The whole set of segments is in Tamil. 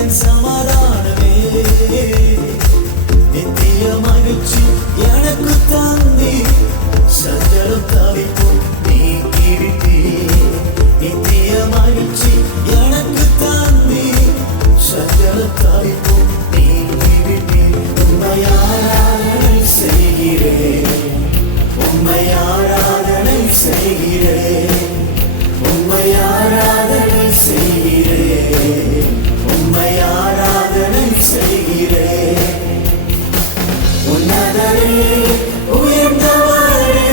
சமாதானமே நித்திய மகிழ்ச்சி எனக்கு தந்தி சஞ்சலம் தவிப்பும் நீக்கிவிட்டி நித்திய மகிழ்ச்சி எனக்கு தந்தி சஞ்சலம் தவிப்பும் நீக்கிவிட்டி உம்மை ஆராதனை செய்கிறேன் உம்மை ஆராதனை செய்கிறேன் உம்மை ஆராதனை செய்கிறேன் உம்மை ஆராதனை செய்கிறேன் உன்னதரே உயர்ந்தவரே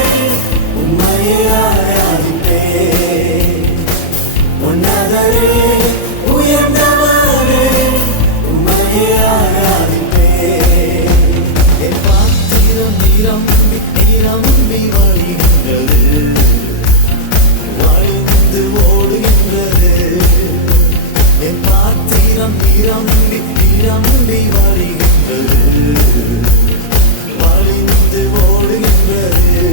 உம்மை ஆராதிப்பேன் உன்னதரே உயர்ந்தவரே உம்மை ஆராதிப்பேன் என் பாத்திரம் நிரம்பி நிரம்பி வழிகின்றது வாழ்ந்து ஓடுகின்றது என் பாத்திரம் நிரம்பி நிரம்பி வழிகின்றது வாழ்ந்து ஓடுகின்றது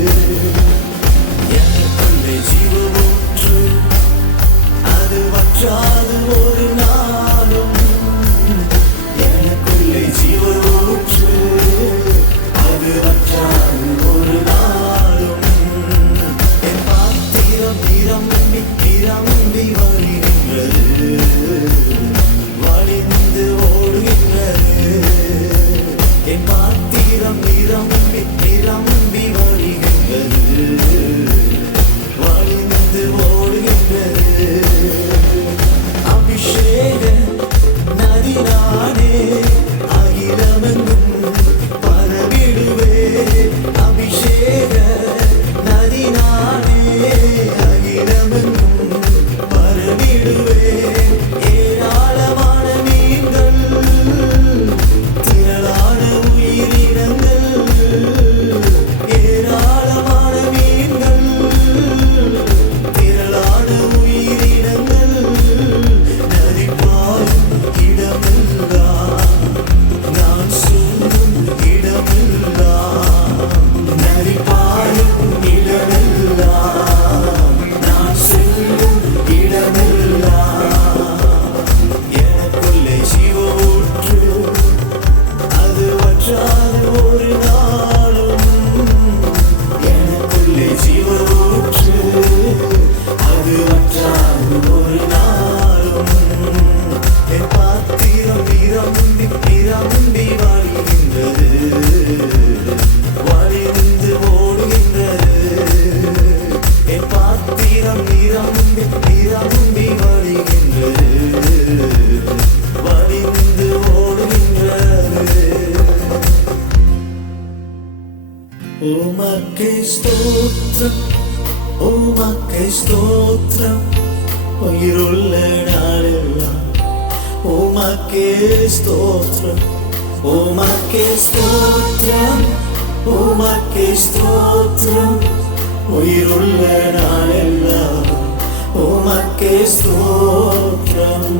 எனக்குள்ளே ஜீவூற்று அது வற்றாது ஒரு நாளும் எனக்குள்ளே ஜீவூற்று அது வற்றாது ஒரு நாளும் என் பாத்திரம் நிரம்பி நிரம்பி வருகின்றது வழிந்து ஓடுகின்றது என் பாத்திரம் நிரம்பி நிரம்பி வருகின்றது வழிந்து ஓடுகின்றது அபிஷேக நதி நானே அகிலமெங்கும் பரவிடுவே அபிஷேக நதி நானே அகிலமெங்கும் பரவிடுவே ஏராளமான மீன்கள் திரளான உயிரினங்கள் ஏராளமான மீன்கள் திரளான உயிரினங்கள் நதி பாயும் இடமெல்லாம் நான் சொல்லும் இடமெல்லாம் நதி பாயும் இடமெல்லாம் நான் சொல்லும் இடமெல்லாம் எனக்குள்ளே ஜீவ ஊற்று அது வற்றாது ஒரு நாளும் எனக்குள்ளே ஜீவ ஊற்று அது வற்றாது ஒரு நாளும் என் பாத்திரம் நிரம்பி நிரம்பி வழிகின்றது வழிந்து ஓடுகின்றது என் பாத்திரம் நிரம்பி நிரம்பி வழிகின்றது வழிந்து ஓடுகின்றது உமக்கே ஸ்தோத்திரம் உமக்கே ஸ்தோத்திரம் உயிருள்ள நாளெல்லாம் உமக்கே ஸ்தோத்திரம் உமக்கே ஸ்தோத்திரம் உமக்கே ஸ்தோத்திரம் உயிருள்ள நாளெல்லாம் உமக்கே ஸ்தோத்திரம்